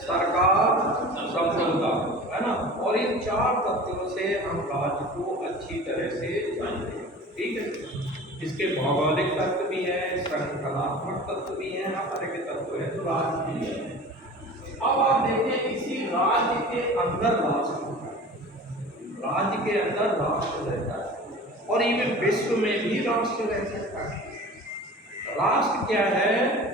सरकार, संपन्नता, है ना। और इन 4 तत्वों से हम राज्य को अच्छी तरह से जानते हैं, ठीक है। इसके भौगोलिक तत्व भी है, संगठनात्मक तत्व भी है, हर तरह के तत्व है जो राज्य के लिए है। अब आप देखें इसी राज्य के अंदर राष्ट्र होता है, राज्य के अंदर राष्ट्र रहता है, और इवन विश्व में भी राष्ट्र रह सकता है। राष्ट्र क्या है?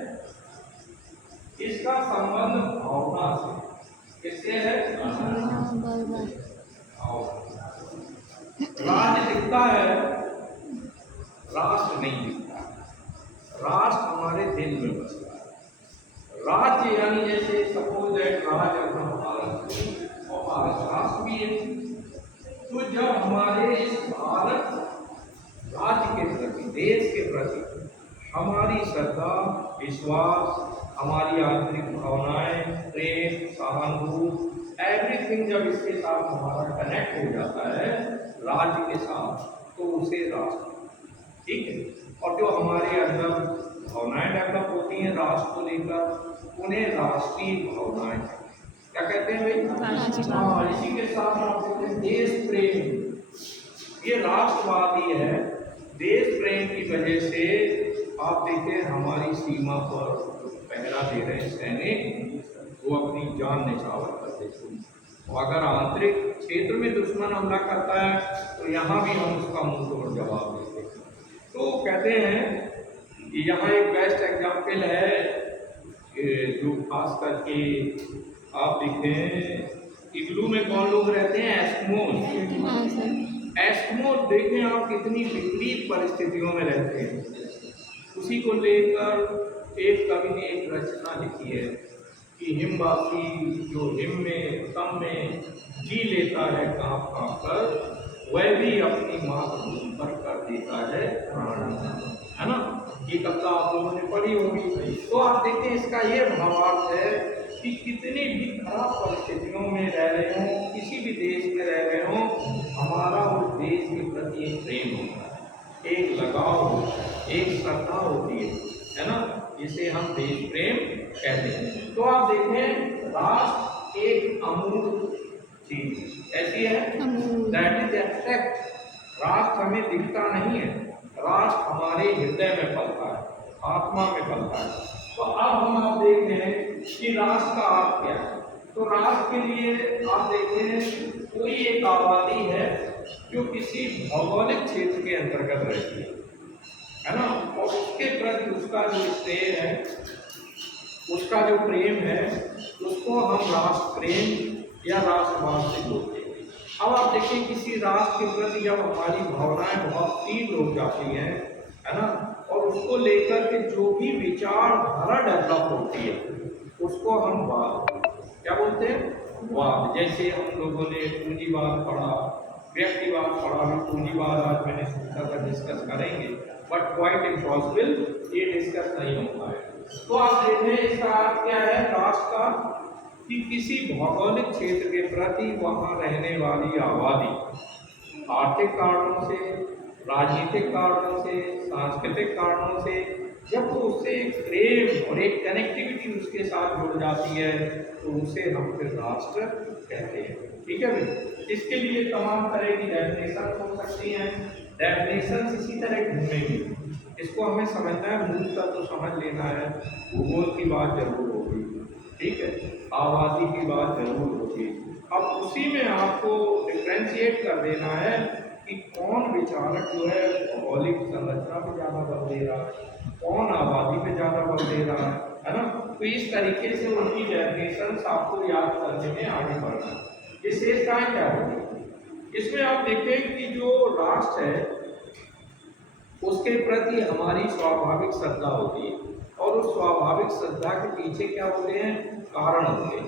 इसका संबंध भावना से, किससे है? राज्य दिखता है, राष्ट्र नहीं दिखता। राष्ट्र हमारे दिल में बसता है। राज्य यानी जैसे सपोज दैट राज्य अपना भारत और भारत राष्ट्र भी है। तो जब हमारे इस भारत राज्य के प्रति, देश के प्रति हमारी श्रद्धा, विश्वास, हमारी आंतरिक भावनाएं, प्रेम, सहानुभूति, एवरीथिंग जब इसके साथ हमारा कनेक्ट हो जाता है राज्य के साथ, तो उसे राष्ट्र, ठीक है। और जो हमारे अंदर भावनाएं डेवलप होती हैं राष्ट्र को लेकर, उन्हें राष्ट्रीय भावनाएं क्या कहते हैं भाई? हाँ, इसी के साथ आप कहते हैं देश प्रेम। ये राष्ट्रवादी है। देश प्रेम की वजह से आप देखें हमारी सीमा पर पहरा दे रहे सैनिक, वो अपनी जान न्यौछावर करते हैं। और अगर आंतरिक क्षेत्र में दुश्मन हमला करता है तो यहाँ भी हम उसका मुंह तोड़ जवाब देते हैं। तो कहते हैं कि यहाँ एक बेस्ट एग्जाम्पल है जो खास करके आप देखें इग्लू में कौन लोग रहते हैं? एस्किमोज। एस्किमोज देखें आप कितनी विपरीत परिस्थितियों में रहते हैं। उसी को लेकर एक कवि ने एक रचना लिखी है कि हिमवासी जो हिम में तम में जी लेता है कांप कांप कर, वह भी अपनी मातृभूमि पर कर देता है प्राण, है ना। ये कविता आप लोगों ने पढ़ी होगी। तो आप देखें इसका ये भावार्थ है कि कितनी भी खराब परिस्थितियों में रह रहे हों, किसी भी देश में रह रहे हों, हमारा उस देश के प्रति एक प्रेम होता है, एक लगाव होता है, एक श्रद्धा होती है ना, जिसे हम देश प्रेम कहते हैं। तो आप देखें राष्ट्र एक अमूर्त चीज ऐसी है, दैट इज एब्स्ट्रैक्ट। राष्ट्र हमें दिखता नहीं है, राष्ट्र हमारे हृदय में पलता है, आत्मा में पलता है। तो अब हम आप देख रहे हैं कि राष्ट्र का अर्थ क्या है। तो राष्ट्र के लिए आप देखें कोई एक आबादी है जो किसी भौगोलिक क्षेत्र के अंतर्गत रहती है ना, और उसके प्रति उसका जो स्नेह है, उसका जो प्रेम है, उसको हम राष्ट्र प्रेम या राष्ट्रवाद से जोड़ते हैं। अब आप देखिए किसी राष्ट्र के प्रति जब हमारी भावनाएं बहुत तीव्र हो जाती हैं, है ना, और उसको लेकर के जो भी विचारधारा डेवलप होती है उसको हम वाद, क्या बोलते हैं? वाद। जैसे हम लोगों ने पूंजीवाद पढ़ा, व्यक्तिवाद पढ़ा, हम पूंजीवाद आज मैंने सोचा था डिस्कस करेंगे, बट क्वाइट इम्पॉसिबल, ये डिस्कस नहीं हो पाएगा। तो आप देखें इसका अर्थ क्या है राष्ट्र का, कि किसी भौगोलिक क्षेत्र के प्रति वहाँ रहने वाली आबादी आर्थिक कारणों से, राजनीतिक कारणों से, सांस्कृतिक कारणों से जब वो उससे एक प्रेम और एक कनेक्टिविटी उसके साथ जुड़ जाती है तो उसे हम फिर राष्ट्र कहते हैं, ठीक है भाई। इसके लिए तमाम तरह की डेफिनेशन हो सकती हैं, डेफिनेशन इसी तरह घूमेंगी। इसको हमें समझना है, मूल तत्व तो समझ लेना है, भूगोल की बात जरूर होगी, ठीक है, आबादी की बात जरूर होगी। अब उसी में आपको डिफ्रेंशिएट कर देना है कि कौन विचारक जो है भौगोलिक संरचना पे ज़्यादा बल दे रहा है, कौन आबादी पे ज़्यादा बल दे रहा है ना। तो इस तरीके से उनकी डेफिनेशन आपको याद करने में आगे बढ़ना है। विशेषताएं क्या होगी इसमें आप देखें कि जो राष्ट्र है उसके प्रति हमारी स्वाभाविक श्रद्धा होती है, और उस स्वाभाविक श्रद्धा के पीछे क्या होते हैं? कारण होते हैं,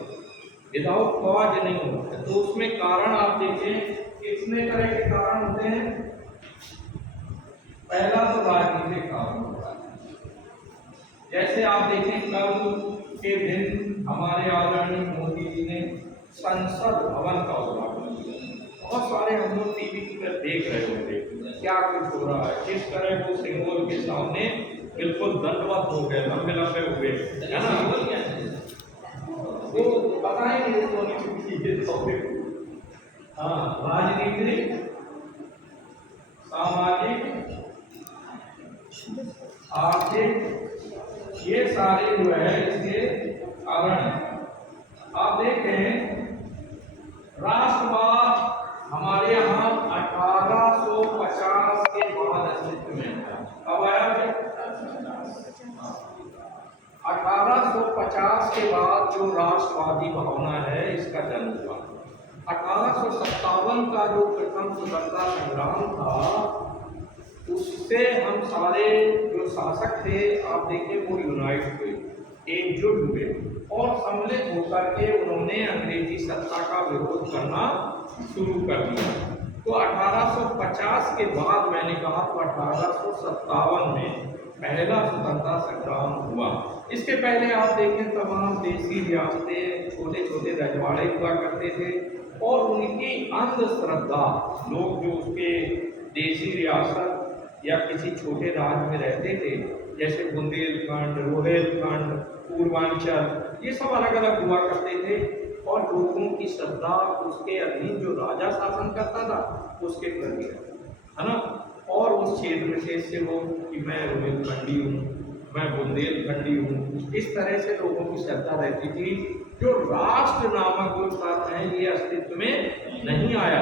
विदाउट कॉज नहीं होता है। तो उसमें कारण आप देखें कितने तरह के कारण होते हैं। पहला तो राजनीतिक कारण होता है, जैसे आप देखें कल के दिन हमारे आदरणीय मोदी जी ने संसद भवन का उद्घाटन किया। बहुत सारे हम लोग टीवी पर देख रहे होंगे क्या कुछ हो रहा है, किस तरह वो सिंबल के सामने बिल्कुल दंडवत हो गए, लंबे लंबे हुए, है ना। पता ही नहीं सोनी चुकी है टॉपिक। हाँ, राजनीतिक, सामाजिक, आर्थिक, ये सारे जो है इसके कारण हैं। आप देखें राष्ट्रवाद हमारे यहाँ 1850 के बाद अस्तित्व में आया। कब आया भाई? 1850 के बाद जो राष्ट्रवादी भावना है इसका जन्म हुआ। 1857 का जो प्रथम स्वतंत्रता संग्राम था उससे हम सारे जो शासक थे आप देखिए वो यूनाइट हुए, एकजुट हुए और सम्मिलित होकर के उन्होंने अंग्रेजी सत्ता का विरोध करना शुरू कर दिया। तो 1850 के बाद मैंने कहा तो 1857 में पहला स्वतंत्रता संग्राम हुआ। इसके पहले आप देखें तमाम देसी रियासतें, छोटे छोटे रजवाड़े हुआ करते थे और उनकी अंधश्रद्धा, लोग जो उसके देसी रियासत या किसी छोटे राज्य में रहते थे जैसे बुंदेलखंड, रोहिलखंड, पूर्वांचल, ये सब अलग अलग हुआ करते थे और लोगों की श्रद्धा उसके अधीन जो राजा शासन करता था उसके प्रति है ना, और उस क्षेत्र से वो कि मैं रोहिलखंडी हूँ, मैं बुंदेलखंडी हूँ, इस तरह से लोगों की श्रद्धा रहती थी। जो राष्ट्र नामक जो तत्व है ये अस्तित्व में नहीं आया।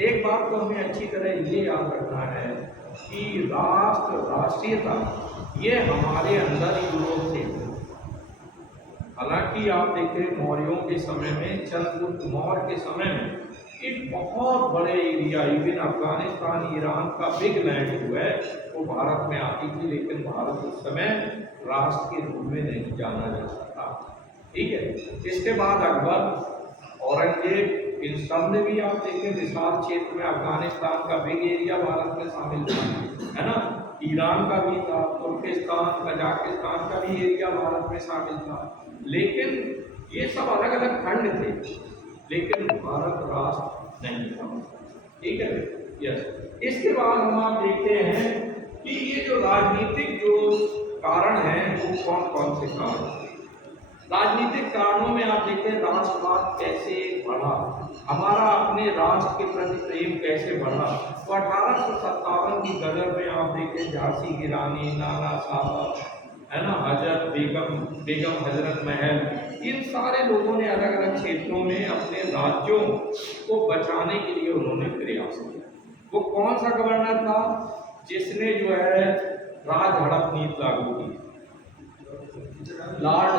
एक बात तो हमें अच्छी तरह ये याद रखना है कि राष्ट्र, राष्ट्रीयता ये हमारे अंदर यूरोप से, हालांकि आप देखें मौर्यों के समय में, चंद्रगुप्त मौर्य के समय में एक बहुत बड़े एरिया, इवन अफगानिस्तान, ईरान का बिग लैंड जो है वो भारत में आती थी, लेकिन भारत उस समय राष्ट्र के रूप में नहीं जाना जा सकता। ठीक है, इसके बाद अकबर, औरंगजेब, इन सब ने भी आप देखें विशाल क्षेत्र में, अफगानिस्तान का बिग एरिया भारत में शामिल था, है ना, ईरान का भी था, तुर्किस्तान, कजाकिस्तान का भी एरिया भारत में शामिल था, लेकिन ये सब अलग अलग खंड थे, लेकिन भारत राष्ट्र नहीं था। ठीक है, यस। इसके बाद हम आप देखते हैं कि ये जो राजनीतिक जो कारण हैं वो कौन कौन से कारण हैं। राजनीतिक कारणों में आप देखें राष्ट्रवाद कैसे बढ़ा, हमारा अपने राष्ट्र के प्रति प्रेम कैसे बढ़ा। तो 1857 की गदर में आप देखें झांसी की रानी, नाना साहब, है ना, बेगम हजरत महल, इन सारे लोगों ने अलग अलग क्षेत्रों में अपने राज्यों को बचाने के लिए उन्होंने प्रयास किया। वो कौन सा गवर्नर था जिसने जो है राज हड़प नीति लागू की? लॉर्ड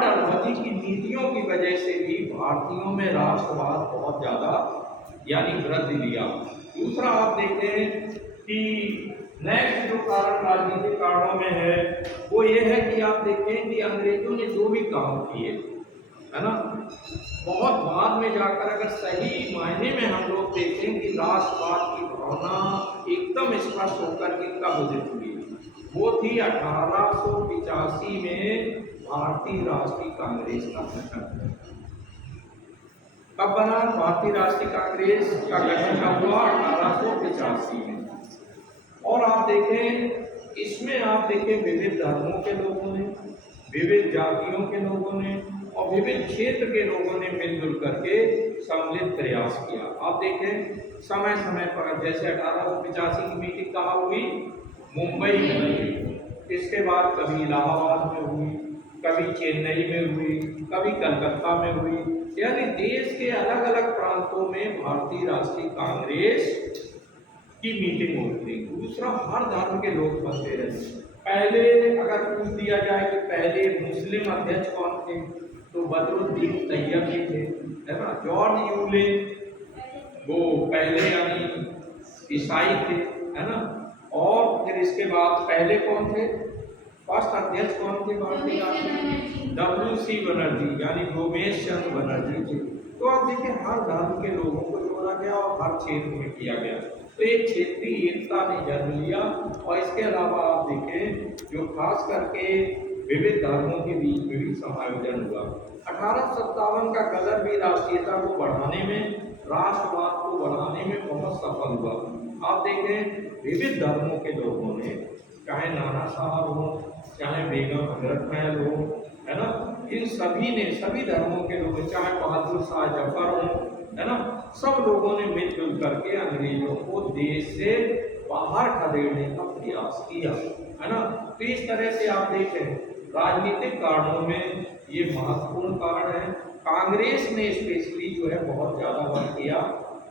डलहौजी की नीतियों की वजह से भी भारतीयों में राष्ट्रवाद बहुत ज्यादा यानी वृद्धि लिया। दूसरा आप देखें कि नेक्स्ट जो कारण राजनीतिक कारणों में है वो ये है कि आप देखें कि अंग्रेजों ने जो भी काम किए, है ना, बहुत बाद में जाकर अगर सही मायने में हम लोग देखें कि राष्ट्रवाद की भावना एकदम स्पष्ट होकर के कब उदित हुई, वो थी 1885 में भारतीय राष्ट्रीय कांग्रेस का गठन। कब बना भारतीय राष्ट्रीय कांग्रेस का गठन? कब हुआ? 1885 में। और आप देखें इसमें आप देखें विविध धर्मों के लोगों ने, विविध जातियों के लोगों ने और विभिन्न क्षेत्र के लोगों ने मिलजुल करके सम्मिलित प्रयास किया। आप देखें समय समय पर, जैसे 1885 की मीटिंग कहाँ हुई? मुंबई में हुई, इसके बाद कभी इलाहाबाद में हुई, कभी चेन्नई में हुई, कभी कलकत्ता में हुई, यानी देश के अलग अलग प्रांतों में भारतीय राष्ट्रीय कांग्रेस की मीटिंग होती थी। दूसरा, हर धर्म के लोग बनते रहे। पहले अगर पूछ दिया जाए कि पहले मुस्लिम अध्यक्ष कौन थे, तो बदरुद्दीन तैयब ही थे, है ना। जॉर्ज यूले वो पहले यानी ईसाई थे, है ना। और फिर इसके बाद पहले कौन थे? फर्स्ट अध्यक्ष कौन थे भारतीय राष्ट्रीय? WC बनर्जी यानी भूपेश चंद्र बनर्जी थे। तो आप देखिए हर धर्म के लोगों को जोड़ा गया और हर क्षेत्र में किया गया, तो एक क्षेत्रीय एकता ने जन्म लिया। और इसके अलावा आप देखें जो खास करके विविध धर्मों के बीच में भी समायोजन हुआ। 1857 का गदर भी राष्ट्रीयता को बढ़ाने में, राष्ट्रवाद को बढ़ाने में बहुत सफल हुआ। आप देखें विविध धर्मों के लोगों ने, चाहे नाना साहब हो, चाहे बेगम हजरत महल हो, है ना, लेकिन सभी ने, सभी धर्मों के लोग, चाहे बहादुर शाह जफर हो, है ना, सब लोगों ने मिलजुल करके अंग्रेजों को देश से बाहर खदेड़ने का प्रयास किया, है ना। तो इस तरह से आप देखें राजनीतिक कारणों में ये महत्वपूर्ण कारण है। कांग्रेस ने स्पेशली जो है बहुत ज़्यादा वर्क किया।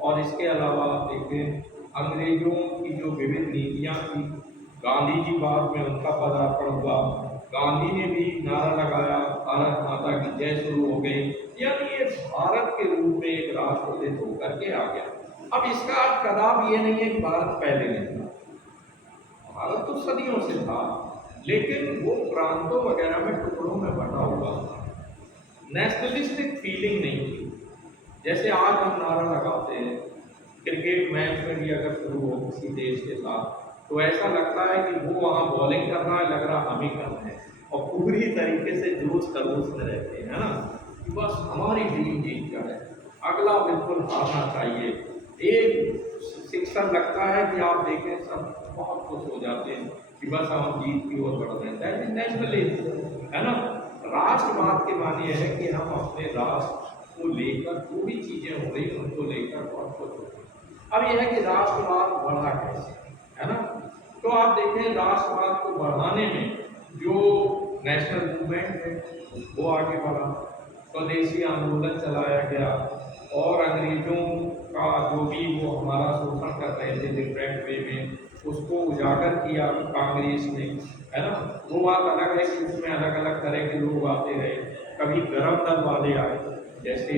और इसके अलावा आप देखें अंग्रेजों की जो विविध नीतियाँ थी, गांधी जी बाद में उनका पदार्पण हुआ, गांधी ने भी नारा लगाया भारत माता की जय शुरू हो गई, यानी ये भारत के रूप में एक राष्ट्र उदित होकर के आ गया। अब इसका अर्थ कदाप ये नहीं है कि भारत पहले नहीं था, भारत तो सदियों से था, लेकिन वो प्रांतों वगैरह में टुकड़ों में बटा हुआ था, नेशनलिस्टिक फीलिंग नहीं थी। जैसे आज हम नारा लगाते हैं क्रिकेट मैच में भी अगर शुरू हो किसी देश के साथ, तो ऐसा लगता है कि वो वहाँ बॉलिंग कर रहा है, लग रहा हम ही कर रहे हैं, और पूरी तरीके से जोश खरोश में रहते हैं, है ना, कि बस हमारी टीम जीत जाए, अगला बिल्कुल हारना चाहिए। एक शिक्षण लगता है कि आप देखें सब बहुत खुश हो जाते हैं कि बस हम जीत की ओर बढ़ रहे हैं, दैट इज नेशनलिज्म, है ना। राष्ट्रवाद के माने है कि हम अपने राष्ट्र को लेकर जो भी चीजें हो रही उनको लेकर बहुत खुश होते हैं। अब यह है कि राष्ट्रवाद बढ़ा कैसे, है ना। तो आप देखें राष्ट्रवाद को बढ़ाने में जो नेशनल मूवमेंट है वो आगे बढ़ा, स्वदेशी आंदोलन चलाया गया, और अंग्रेजों का जो भी वो हमारा शोषण कर रहे थे डिफरेंट वे में, उसको उजागर किया कांग्रेस ने, है ना। वो बात अलग है कि उसमें अलग अलग तरह के लोग आते रहे, कभी गरम दल वाले आए जैसे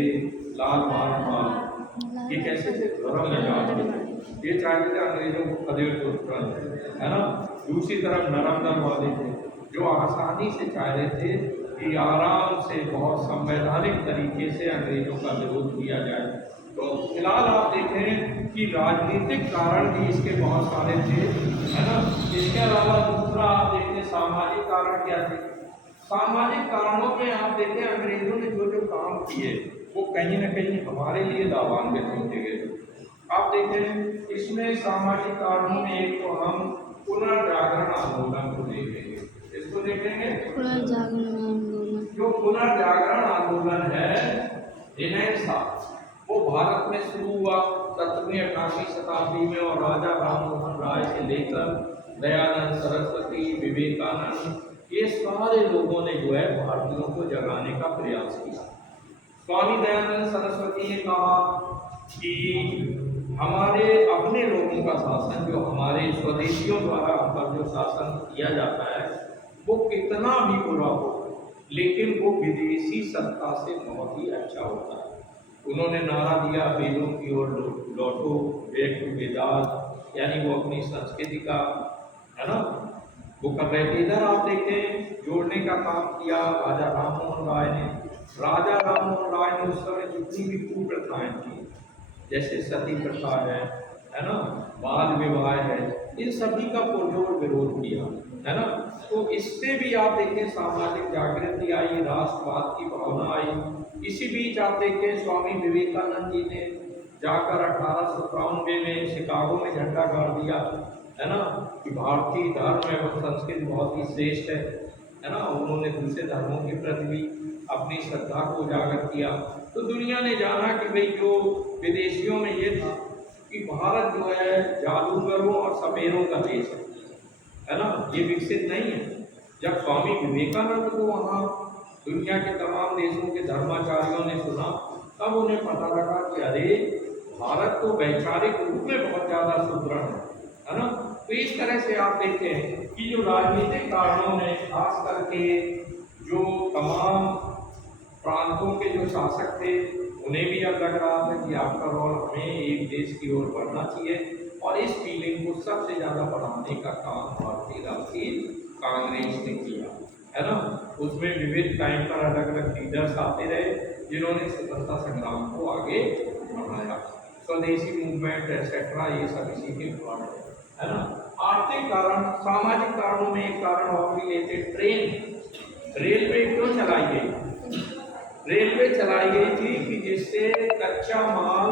लाल बहादुर, ये कैसे थे गरम दल, ये चाहते थे अंग्रेजों को खदेड़ के उत्तर, है ना। दूसरी तरफ नरम दल वाले थे जो आसानी से चाहते थे कि आराम से बहुत संवैधानिक तरीके से अंग्रेजों का विरोध किया जाए। तो फिलहाल आप देखें कि राजनीतिक कारण भी इसके बहुत सारे थे, है ना। इसके अलावा दूसरा आप देखें सामाजिक कारण क्या थे। सामाजिक कारणों में आप देखें अंग्रेजों ने जो जो काम किए वो कहीं ना कहीं हमारे लिए लाभान्वित होते गए। आप देखें इसमें सामाजिक कारणों में एक तो हम पुनर्जागरण आंदोलन को देखेंगे, इसको देखेंगे पुनर्जागरण आंदोलन। जो पुनर्जागरण आंदोलन है रेनेसां, वो भारत में शुरू हुआ 17वीं 18वीं शताब्दी में, और राजा राममोहन राय से लेकर दयानंद सरस्वती, विवेकानंद, ये सारे लोगों ने जो है भारतीयों को जगाने का प्रयास किया। स्वामी दयानंद सरस्वती ने कहा कि हमारे अपने लोगों का शासन, जो हमारे स्वदेशियों द्वारा हम पर जो शासन किया जाता है वो कितना भी बुरा हो, लेकिन वो विदेशी सत्ता से बहुत ही अच्छा होता है। उन्होंने नारा दिया वेदों की ओर लौटो, बैक टू वेदास, यानी वो अपनी संस्कृति का, है ना, वो कर रहे थे। इधर आप देखें जोड़ने का काम किया राजा राममोहन राय ने। राजा राममोहन राय ने उस समय जितनी भी कुप्रथाएं थी, जैसे सती प्रथा है ना, बाल विवाह है, इन सभी का पुरजोर विरोध किया, है ना। तो इससे भी आप देखें सामाजिक जागृति आई, राष्ट्रवाद की भावना आई। इसी बीच आप देखें स्वामी विवेकानंद जी ने जाकर 1893 में शिकागो में झंडा गाड़ दिया, है ना, कि भारतीय धर्म एवं संस्कृति बहुत ही श्रेष्ठ है ना। उन्होंने दूसरे धर्मों के प्रति भी अपनी श्रद्धा को उजागर किया। तो दुनिया ने जाना कि भाई जो विदेशियों में ये था कि भारत जो है जादूगरों और सपेरों का देश है ना, ये विकसित नहीं है। जब स्वामी विवेकानंद को वहाँ दुनिया के तमाम देशों के धर्माचार्यों ने सुना, तब उन्हें पता लगा कि अरे भारत तो वैचारिक रूप में बहुत ज़्यादा सुदृढ़ है ना। तो इस तरह से आप देखें कि जो राजनीतिक कारणों ने खास करके जो तमाम प्रांतों के जो शासक थे उन्हें भी अब लग रहा था कि आपका रोल हमें एक देश की ओर बढ़ना चाहिए, और इस फीलिंग को सबसे ज़्यादा बढ़ाने का काम भारतीय राष्ट्रीय कांग्रेस ने किया, है ना। उसमें विविध टाइम पर अलग अलग लीडर्स आते रहे जिन्होंने स्वतंत्रता संग्राम को आगे बढ़ाया, स्वदेशी मूवमेंट एक्सेट्रा, ये सब इसी के कारण है ना। आर्थिक कारण, सामाजिक कारणों में एक कारण और भी लेते, ट्रेन, रेलवे क्यों चलाई गई? रेलवे चलाई गई थी कि जिससे कच्चा माल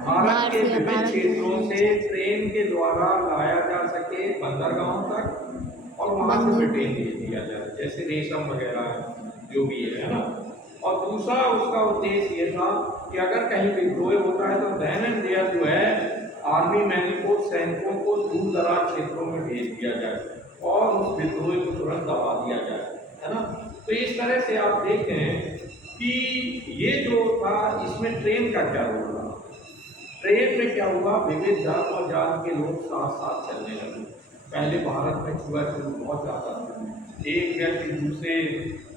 भारत के विभिन्न क्षेत्रों से ट्रेन के द्वारा लाया जा सके बंदरगाहों तक, और वहाँ से ब्रिटेन भेज दिया जाए, जैसे रेशम वगैरह जो भी है ना। और दूसरा उसका उद्देश्य ये था कि अगर कहीं विद्रोह होता है तो देन एंड देयर जो है आर्मी मैन को, सैनिकों को दूर दराज क्षेत्रों में भेज दिया जाए और उस विद्रोह को तुरंत दबा दिया जाए, है ना। तो इस तरह से आप देखें कि ये जो था इसमें ट्रेन का क्या रोल रहा। ट्रेन में क्या हुआ, विविध जात और जात के लोग साथ साथ चलने लगे। पहले भारत में छुआछूत बहुत ज़्यादा था, एक व्यक्ति दूसरे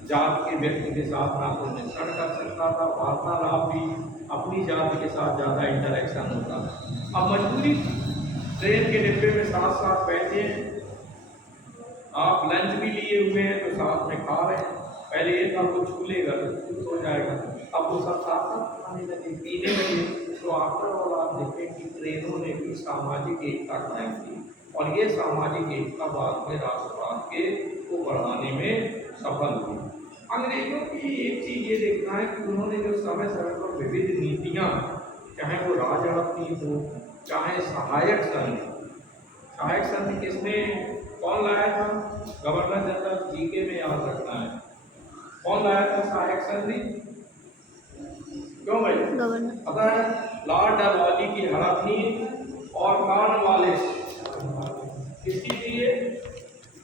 जात के व्यक्ति के साथ ना तो मिश्रण कर सकता था, वार्तालाप भी अपनी जाति के साथ ज़्यादा इंटरेक्शन होता था। अब मजबूरी ट्रेन के डिब्बे में साथ साथ बैठे हैं, आप लंच भी लिए हुए हैं तो साथ में खा रहे हैं। पहले ये था वो छू लेगा तो छूत हो जाएगा, अब वो सब साथ साथ खाने लगे, पीने लगे। तो आफ्टर ऑल आप देखें कि ट्रेनों ने भी सामाजिक एकता कायम की और ये सामाजिक एकता बाद में राष्ट्रवाद के को बढ़ाने में सफल हुई। अंग्रेजों की एक चीज़ ये देखना है कि उन्होंने जो समय समय पर विविध नीतियाँ, चाहे वो राजनीति हो चाहे सहायक संघ, सहायक संघ किसने कौन लाया था, गवर्नर जनरल, जीके में याद रखना है, कौन लाया था सहायक संधि, क्यों भाई गवर्नर पता है, लॉर्ड डलहौजी की हड़पनी और कॉर्नवालिस, किसकी थी ये,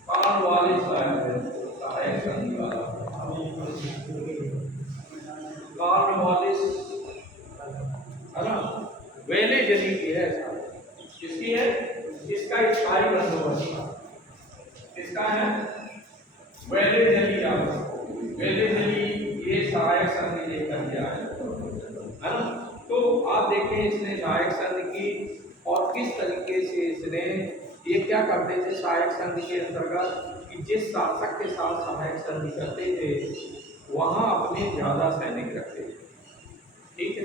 कॉर्नवालिस लाया है सहायक संधि वाला, कॉर्नवालिस, है ना। वेले जली की है, किसकी है, इसका स्थायी बंदोबस्त किसका है, वेले जली, वेले जली ये सहायक संधि लेकर के आया, है ना। तो आप देखें इसने सहायक संधि की और किस तरीके से इसने ये क्या करते थे सहायक संधि के अंतर्गत कि जिस शासक के साथ सहायक संधि करते थे वहाँ अपने ज़्यादा सैनिक रखते थे, ठीक है,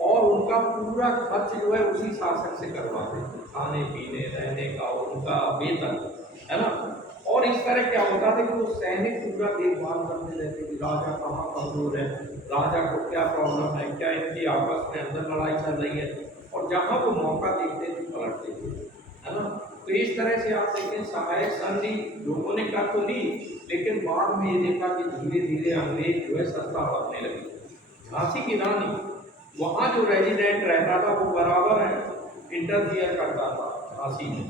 और उनका पूरा खर्च जो है उसी शासक से करवाते थे, खाने पीने रहने का उनका वेतन, है ना। और इस तरह क्या होता था कि वो सैनिक पूरा देखभाल करते रहते कि राजा कहाँ कमजोर है, राजा को क्या प्रॉब्लम है, क्या इनकी आपस में अंदर लड़ाई चल रही है, और जहाँ वो मौका देखते थे पलटते थे, है ना। तो इस तरह से आप देखें सहायक संधि लोगों ने कर तो ली, लेकिन बाद में ये देखा कि धीरे धीरे अंग्रेज जो है सत्ता हड़पने लगी। झांसी की रानी वहाँ जो रेजिडेंट रहता था वो बराबर है इंटरफियर करता था झांसी में,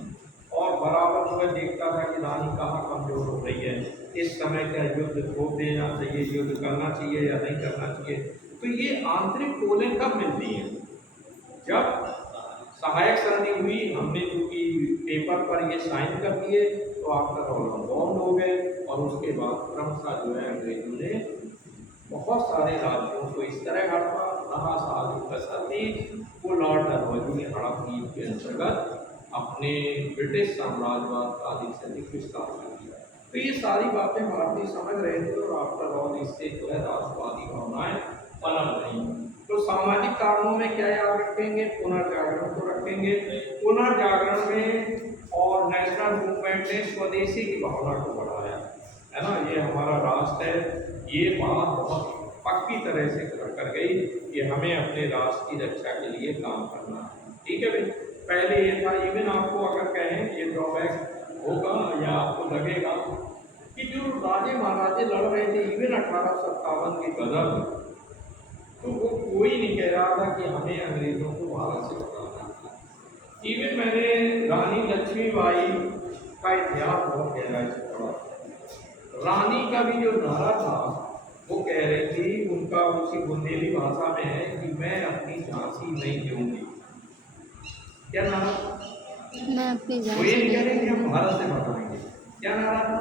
और बराबर जो है देखता था कि रानी कहाँ कमजोर हो रही है, इस समय क्या युद्ध रोक देना चाहिए, युद्ध करना चाहिए या नहीं करना चाहिए। तो ये आंतरिक टोलें कब मिलती हैं, जब सहायक संधि हुई, हमने चूंकि पेपर पर ये साइन कर दिए तो आफ्टर ऑल हम बॉन्ड हो गए, और उसके बाद क्रमशः जो है अंग्रेजों ने बहुत सारे राज्यों को इस तरह हड़पा। रहा संधि को लॉर्ड डलहौजी ने हड़पनी के अंतर्गत अपने ब्रिटिश साम्राज्यवाद का अधिक से अधिक विस्तार कर दिया। तो ये सारी बातें भारतीय समझ रहे थे और आफ्टर ऑल इससे जो है राष्ट्रवादी भावनाएं पनप रही। तो सामाजिक कारणों में क्या याद रखेंगे, पुनर्जागरण को रखेंगे। पुनर्जागरण में और नेशनल मूवमेंट ने स्वदेशी की भावना को बढ़ाया, है ना। ये हमारा राष्ट्र है, ये बात बहुत पक्की तरह से कर गई कि हमें अपने राष्ट्र की रक्षा के लिए काम करना है, ठीक है भाई। पहले ये था, इवन आपको अगर कहें ये ड्रॉबैक होगा या आपको लगेगा कि जो राजे महाराजे लड़ रहे थे इवन 1857 के गदर, तो वो कोई नहीं कह रहा था कि हमें अंग्रेजों को भारत से बचाना है। इवन मैंने रानी लक्ष्मीबाई का इतिहास बहुत गहराई से पढ़ा। रानी का भी जो नारा था वो कह रही थी, उनका उसी बुंदेली भाषा में है कि मैं अपनी झांसी नहीं दूंगी। क्या नारा, मैं अपनी वो ये नहीं कह रहे कि हम भारत से भगाएंगे, क्या नारा था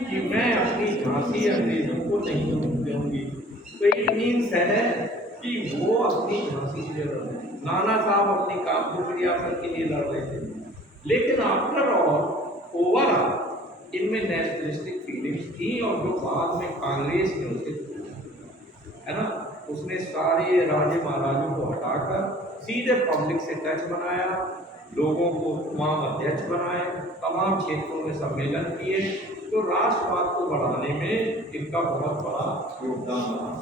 कि मैं अपनी झांसी अंग्रेजों को नहीं दूंगी। तो इट मीन्स है कि वो अपनी झांसी के लिए लड़ रहे हैं। नाना साहब अपनी कानपुर रियासत के लिए लड़ रहे थे, लेकिन आफ्टर ऑल ओवरऑल इनमें नेशनलिस्टिक फीलिंग्स थी, और जो बाद में कांग्रेस ने उसे, है ना, उसने सारे राजे महाराजों को हटाकर सीधे पब्लिक से टच बनाया, लोगों को तमाम अध्यक्ष बनाए, तमाम क्षेत्रों में सम्मेलन किए। तो राष्ट्रवाद को बढ़ाने में इनका बहुत बड़ा योगदान रहा।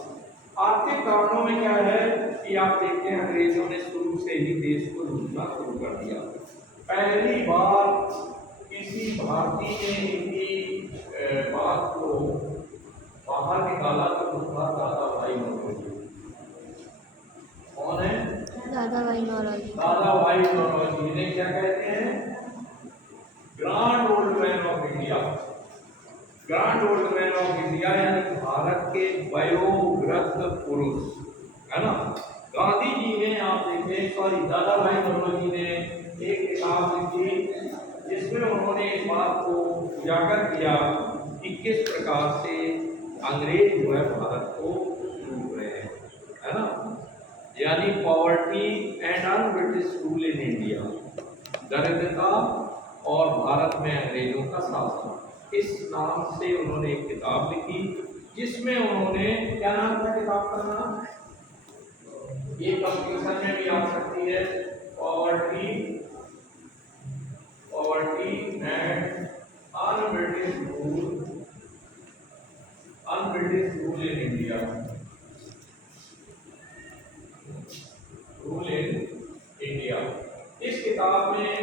आर्थिक कारणों में क्या है कि आप देखते हैं अंग्रेजों ने शुरू से ही देश को लूटना शुरू कर दिया। पहली बार किसी भारतीय ने इनकी बात को बाहर निकाला तो वो था दादा भाई नौरोजी। कौन है? दादा भाई नौरोजी। दादा भाई नौरोजी ने क्या कहते हैं, grand old man of India. Grand old man of India यानी भारत के वयोवृद्ध पुरुष, है ना। गांधी जी ने, आप देखें, सॉरी, दादा भाई नौरोजी ने एक किताब लिखी जिसमें उन्होंने इस बात को उजागर किया कि किस प्रकार से अंग्रेज जो है भारत को लूट रहे हैं, है ना। यानी poverty and un-British rule in India, दरिद्रता और भारत में अंग्रेजों का शासन, इस नाम से उन्होंने एक किताब लिखी जिसमें उन्होंने, क्या नाम था किताब का नाम, ये कंफ्यूजन में भी आ सकती है, poverty and un-British rule in India, rule in India. इस किताब में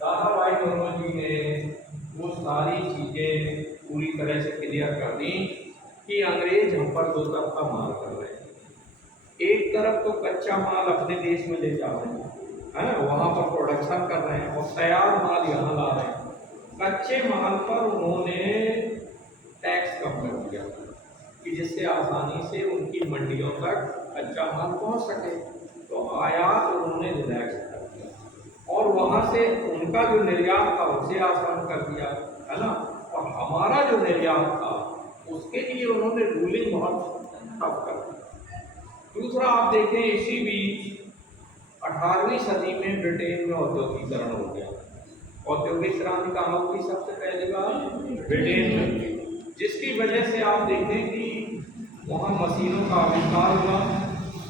दादा भाई नौरोजी ने वो सारी चीजें पूरी तरह से क्लियर कर दी कि अंग्रेज हम पर दो तरफा मार कर रहे हैं। एक तरफ तो कच्चा माल अपने देश में ले जा रहे हैं, है ना, वहां पर प्रोडक्शन कर रहे हैं और तैयार माल यहाँ ला रहे हैं। कच्चे माल पर उन्होंने टैक्स कम कर दिया कि जिससे आसानी से उनकी मंडियों तक कच्चा माल पहुंच सके, तो आयात उन्होंने रिलैक्स कर दिया और वहां से उनका जो निर्यात था उसे आसान कर दिया, है ना। और हमारा जो निर्यात था उसके लिए उन्होंने रूलिंग बहुत टफ कर दिया। दूसरा, आप देखें, इसी बीच 18वीं सदी में ब्रिटेन में औद्योगिकरण हो गया। औद्योगिक क्रांति कहाँ हुई सबसे पहली बार? ब्रिटेन में, जिसकी वजह से आप देखें कि वहाँ मशीनों का आविष्कार हुआ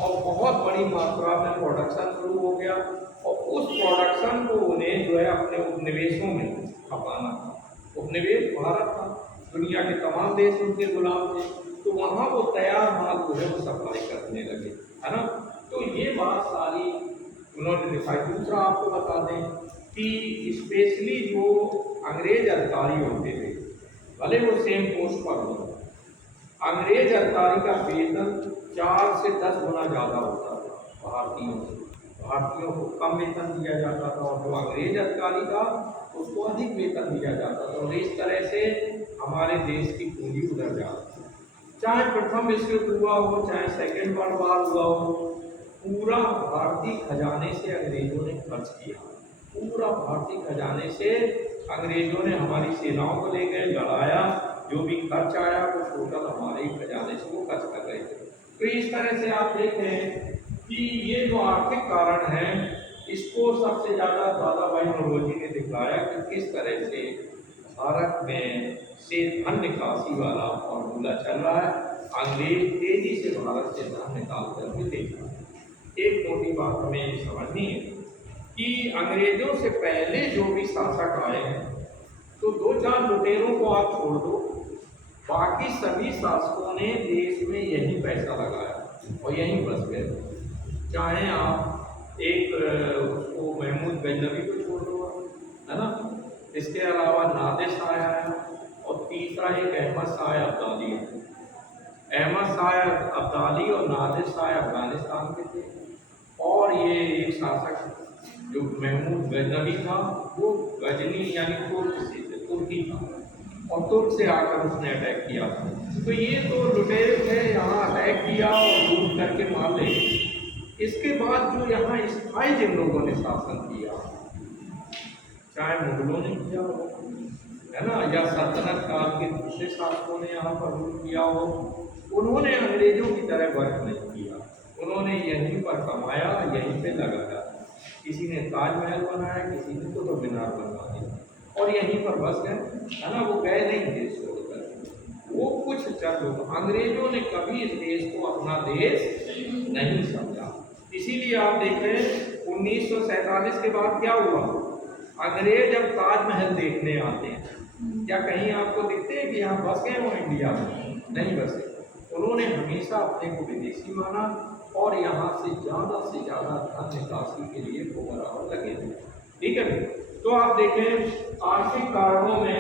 और बहुत बड़ी मात्रा में प्रोडक्शन शुरू हो गया और उस प्रोडक्शन को उन्हें जो है अपने उपनिवेशों में खपाना था। उपनिवेश भारत था, दुनिया के तमाम देश उनके गुलाम थे, तो वहाँ वो तैयार माल जो है वो सप्लाई करने लगे, है ना। तो ये बात सारी उन्होंने दिखाई। दूसरा आपको बता दें कि स्पेशली जो अंग्रेज अधिकारी होते थे, भले वो सेम पोस्ट पर हो, अंग्रेज अधिकारी का वेतन 4 से 10 गुना ज़्यादा होता था भारतीयों से। भारतीयों को कम वेतन दिया जाता था और जो अंग्रेज अधिकारी था उसको अधिक वेतन दिया जाता था और इस तरह से हमारे देश की पूंजी उधर जाती थी। चाहे प्रथम विश्व युद्ध हुआ हो, चाहे सेकेंड वर्ल्ड वॉर हुआ हो, पूरा भारतीय खजाने से अंग्रेजों ने खर्च किया। पूरा भारतीय खजाने से अंग्रेजों ने हमारी सेनाओं को ले गए, लड़ाया, जो भी खर्च आया वो टोटल हमारे ही खजाने से वो खर्च कर रहे थे। तो इस तरह से आप देखें कि ये जो आर्थिक कारण है इसको सबसे ज़्यादा दादा भाई नौरोजी ने दिखाया कि किस तरह से भारत में से धन निकासी वाला फॉर्मूला चल रहा है। अंग्रेज तेजी से भारत से धन निकाल कर भी देख रहा है। एक मोटी बात हमें ये समझनी है कि अंग्रेजों से पहले जो भी शासक आए हैं, तो 2-4 लुटेरों को आप छोड़ दो, बाकी सभी शासकों ने देश में यही पैसा लगाया और यहीं बस गए। चाहे आप एक उसको महमूद गजनवी को छोड़ दो, है ना, इसके अलावा नादिर शाह है और तीसरा एक अहमद शाह अब्दाली है। अहमद शाह अब्दाली और नादिर शाह अफगानिस्तान के थे और ये एक शासक जो महमूद गजनवी था वो गजनी यानी तुर्की था और तुर्क से आकर उसने अटैक किया था। तो ये तो लुटेरे थे, यहाँ अटैक किया और लूट करके मार ले। इसके बाद जो यहाँ स्थायी जिन लोगों ने शासन किया, चाहे मुगलों ने किया हो, है ना, या सल्तनत काल के दूसरे शासकों ने यहाँ पर रूल किया हो, उन्होंने अंग्रेजों की तरह वर्क नहीं किया। उन्होंने यहीं पर कमाया, यहीं पे लगाया। किसी ने ताजमहल बनाया, किसी ने कुतुब मीनार बनवा दिया और यहीं पर बस गए, है ना। वो गए नहीं देश छोड़कर, वो कुछ चल लोग। अंग्रेजों ने कभी इस देश को अपना देश नहीं समझा। इसीलिए आप देख रहे हैं 1947 के बाद क्या हुआ, अंग्रेज अब ताजमहल देखने आते हैं। क्या कहीं आपको दिखते हैं कि यहाँ बस गए वो इंडिया में? नहीं बसे। उन्होंने हमेशा अपने को विदेशी माना और यहाँ से ज़्यादा धन निकासी के लिए वो बराबर लगे थे। ठीक है, तो आप देखें आर्थिक कारणों में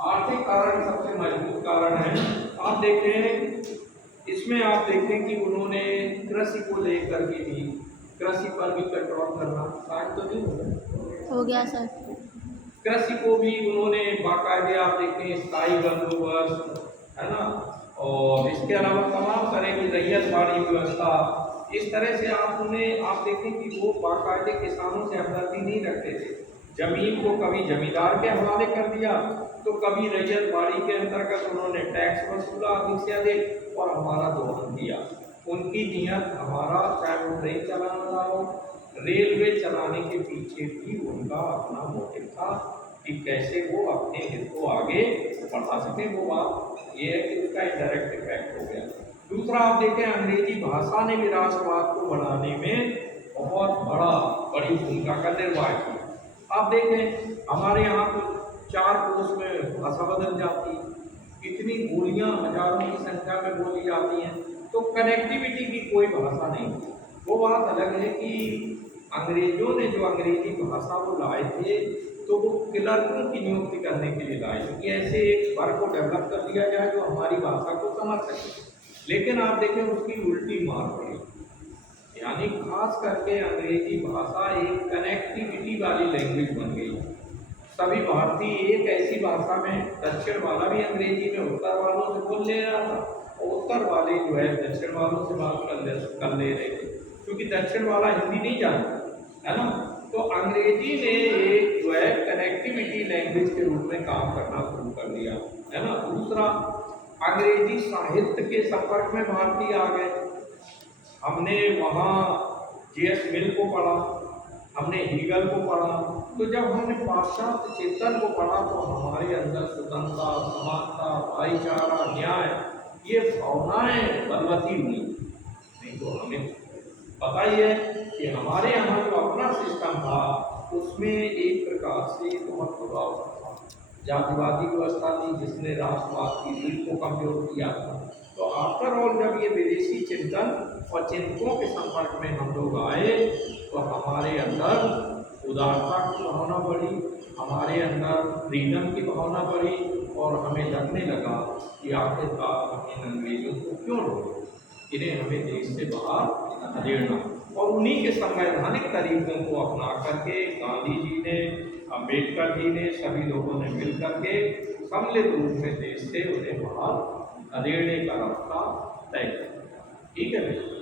आर्थिक कारण सबसे मजबूत कारण है। आप देखें, इसमें आप देखें कि उन्होंने कृषि को लेकर के भी, कृषि पर भी कंट्रोल करना शायद तो नहीं होगा। हो गया सर। कृषि को भी उन्होंने बाकायदे आप देखें स्थायी बंदोबस्त, है ना, और इसके अलावा तमाम तरह की रैयतवाड़ी व्यवस्था, इस तरह से आप उन्हें आप देखें कि वो बाकायदे किसानों से हमदर्दी नहीं रखते थे। जमीन को कभी जमींदार के हवाले कर दिया, तो कभी रैयतवाड़ी के अंतर्गत उन्होंने टैक्स वसूला अधिक से अधिक और हमारा दोहन किया। उनकी नीयत हमारा, चाहे वो ट्रेन चलाना हो, रेलवे चलाने के पीछे भी उनका अपना मोटिव था कि कैसे वो अपने हित को आगे बढ़ा सके। वो बात ये है कि उसका इनडायरेक्ट इफेक्ट हो गया। दूसरा आप देखें, अंग्रेजी भाषा ने भी राष्ट्रवाद को बढ़ाने में बहुत बड़ी भूमिका का निर्वाह किया। आप देखें, हमारे यहाँ तो 4 कोस में भाषा बदल जाती, इतनी बोलियां हजारों की संख्या में बोली जाती हैं, तो कनेक्टिविटी की कोई भाषा नहीं थी। वो बात अलग है कि अंग्रेजों ने जो अंग्रेजी भाषा को लाए थे, तो वो क्लर्कों की नियुक्ति करने के लिए लाए थे कि ऐसे एक वर्ग को डेवलप कर दिया जाए जो हमारी भाषा को समझ सके। लेकिन आप देखें, उसकी उल्टी मार पड़ी, यानी खास करके अंग्रेजी भाषा एक कनेक्टिविटी वाली लैंग्वेज बन गई। सभी भारतीय एक ऐसी भाषा में, दक्षिण वाला भी अंग्रेजी में उत्तर वालों से बोल ले रहा था, और उत्तर वाले जो है दक्षिण वालों से बात कर ले रहे थे, क्योंकि दक्षिण वाला हिंदी नहीं जानता, है ना। तो अंग्रेजी ने एक जो है कनेक्टिविटी लैंग्वेज के रूप में काम करना शुरू कर दिया, है ना। दूसरा, अंग्रेजी साहित्य के संपर्क में भारतीय आ गए। हमने वहाँ J.S. मिल को पढ़ा, हमने हीगल को पढ़ा, तो जब हमने पाश्चात्य चेतन को पढ़ा तो हमारे अंदर स्वतंत्रता, समानता, भाईचारा, न्याय, ये भावनाएं बलवती हुई। नहीं तो हमें पता ही है कि हमारे यहाँ जो अपना सिस्टम था उसमें एक प्रकार से बहुत प्रभाव था, जातिवादी व्यवस्था थी जिसने राष्ट्रवाद की रीढ़ को कमजोर किया था। तो आफ्टर ऑल जब ये विदेशी चिंतन और चिंतकों के संपर्क में हम लोग आए, तो हमारे अंदर उदारता की भावना बढ़ी, हमारे अंदर फ्रीडम की भावना बढ़ी, और हमें लगने लगा कि आखिरकार हम इन अंग्रेजों को क्यों रोकें, इन्हें हमें देश से बाहर खदेड़ना। और उन्हीं के संवैधानिक तरीकों को अपना करके गांधी जी ने, अम्बेडकर जी ने, सभी लोगों ने मिल करके सम्मिलित रूप में देश से उन्हें बाहर खदेड़ने का रास्ता तय किया। ठीक है भाई।